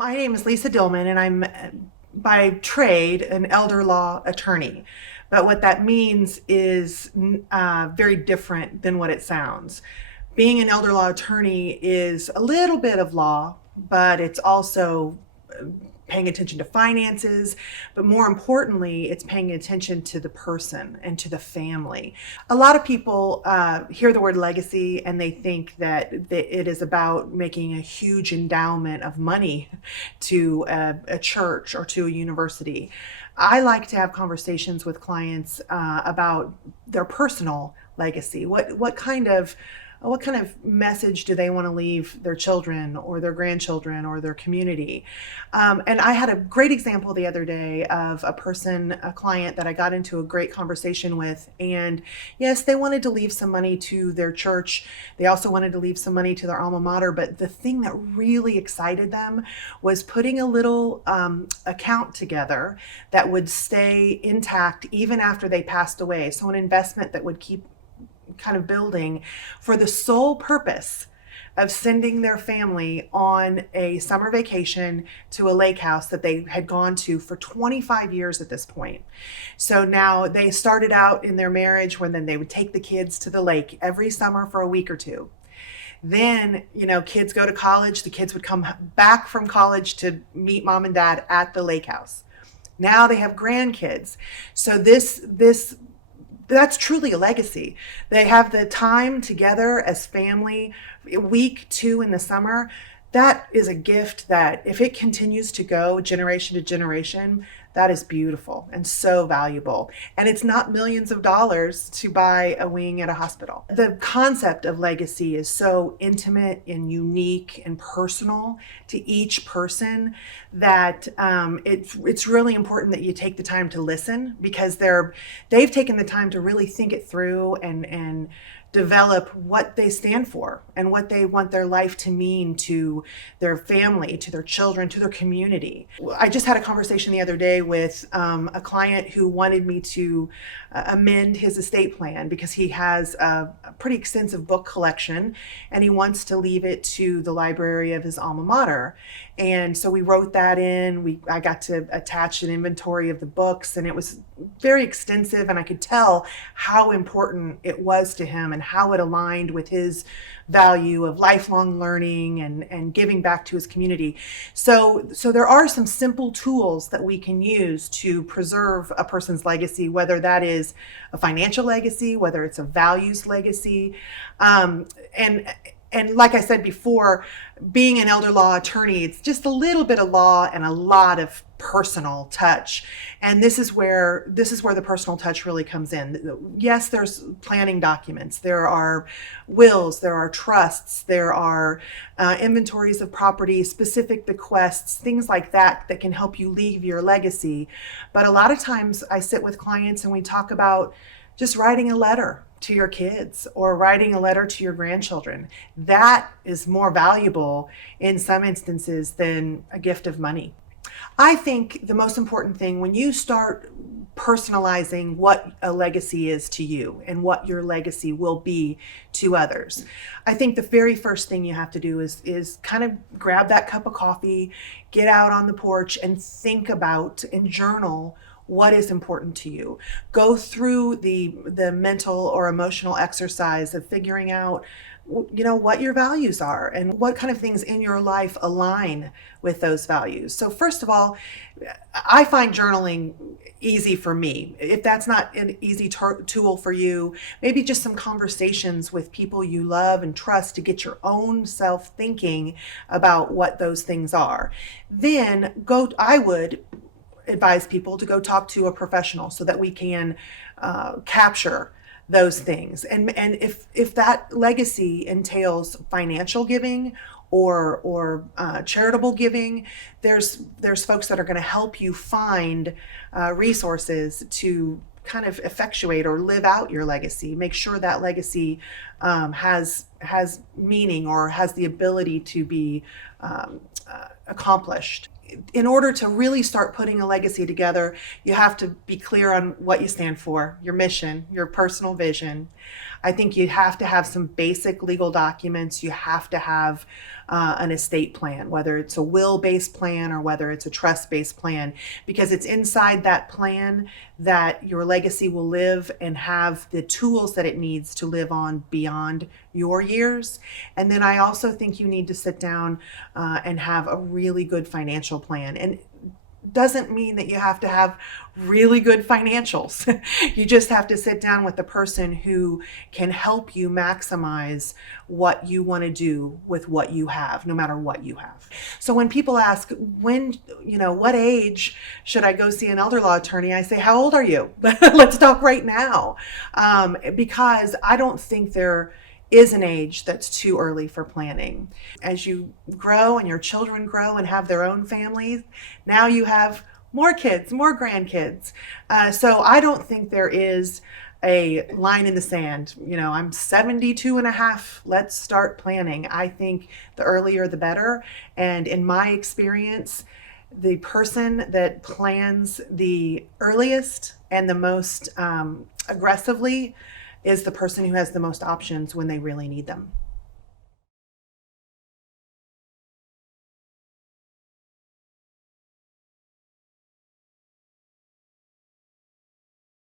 My name is Lisa Dillman, and I'm by trade an elder law attorney. But what that means is very different than what it sounds. Being an elder law attorney is a little bit of law, but it's also paying attention to finances, but more importantly, it's paying attention to the person and to the family. A lot of people hear the word legacy and they think that it is about making a huge endowment of money to a church or to a university. I like to have conversations with clients about their personal legacy. What kind of message do they want to leave their children or their grandchildren or their community? And I had a great example the other day of a client that I got into a great conversation with. And yes, they wanted to leave some money to their church. They also wanted to leave some money to their alma mater. But the thing that really excited them was putting a little account together that would stay intact even after they passed away. So an investment that would keep kind of building for the sole purpose of sending their family on a summer vacation to a lake house that they had gone to for 25 years at this point. So now they started out in their marriage when then they would take the kids to the lake every summer for a week or two. Then, kids go to college, the kids would come back from college to meet mom and dad at the lake house. Now they have grandkids. So that's truly a legacy. They have the time together as family, week two in the summer. That is a gift that if it continues to go generation to generation, that is beautiful and so valuable. And it's not millions of dollars to buy a wing at a hospital. The concept of legacy is so intimate and unique and personal to each person that it's really important that you take the time to listen, because they've taken the time to really think it through and develop what they stand for and what they want their life to mean to their family, to their children, to their community. I just had a conversation the other day with a client who wanted me to amend his estate plan because he has a pretty extensive book collection and he wants to leave it to the library of his alma mater. And so we wrote that in. I got to attach an inventory of the books, and it was very extensive, and I could tell how important it was to him and how it aligned with his value of lifelong learning and giving back to his community. So there are some simple tools that we can use to preserve a person's legacy, whether that is a financial legacy, whether it's a values legacy. And like I said before, being an elder law attorney, it's just a little bit of law and a lot of personal touch. And this is where the personal touch really comes in. Yes, there's planning documents, there are wills, there are trusts, there are inventories of property, specific bequests, things like that that can help you leave your legacy. But a lot of times I sit with clients and we talk about just writing a letter to your kids or writing a letter to your grandchildren. That is more valuable in some instances than a gift of money. I think the most important thing when you start personalizing what a legacy is to you and what your legacy will be to others, I think the very first thing you have to do is kind of grab that cup of coffee, get out on the porch and think about and journal what is important to you. Go through the mental or emotional exercise of figuring out what your values are and what kind of things in your life align with those values. So first of all, I find journaling easy for me. If that's not an easy tool for you, maybe just some conversations with people you love and trust to get your own self thinking about what those things are. Then I would advise people to go talk to a professional so that we can capture those things. And if that legacy entails financial giving or charitable giving, there's folks that are going to help you find resources to kind of effectuate or live out your legacy. Make sure that legacy has meaning or has the ability to be accomplished. In order to really start putting a legacy together, you have to be clear on what you stand for, your mission, your personal vision. I think you have to have some basic legal documents. You have to have an estate plan, whether it's a will-based plan or whether it's a trust-based plan, because it's inside that plan that your legacy will live and have the tools that it needs to live on beyond your years. And then I also think you need to sit down and have a really good financial plan. And doesn't mean that you have to have really good financials. You just have to sit down with the person who can help you maximize what you want to do with what you have, no matter what you have. So when people ask, what age should I go see an elder law attorney? I say, how old are you? Let's talk right now. Because I don't think there is an age that's too early for planning. As you grow and your children grow and have their own families, now you have more kids, more grandkids. So I don't think there is a line in the sand. I'm 72 and a half. Let's start planning. I think the earlier the better. And in my experience, the person that plans the earliest and the most aggressively is the person who has the most options when they really need them.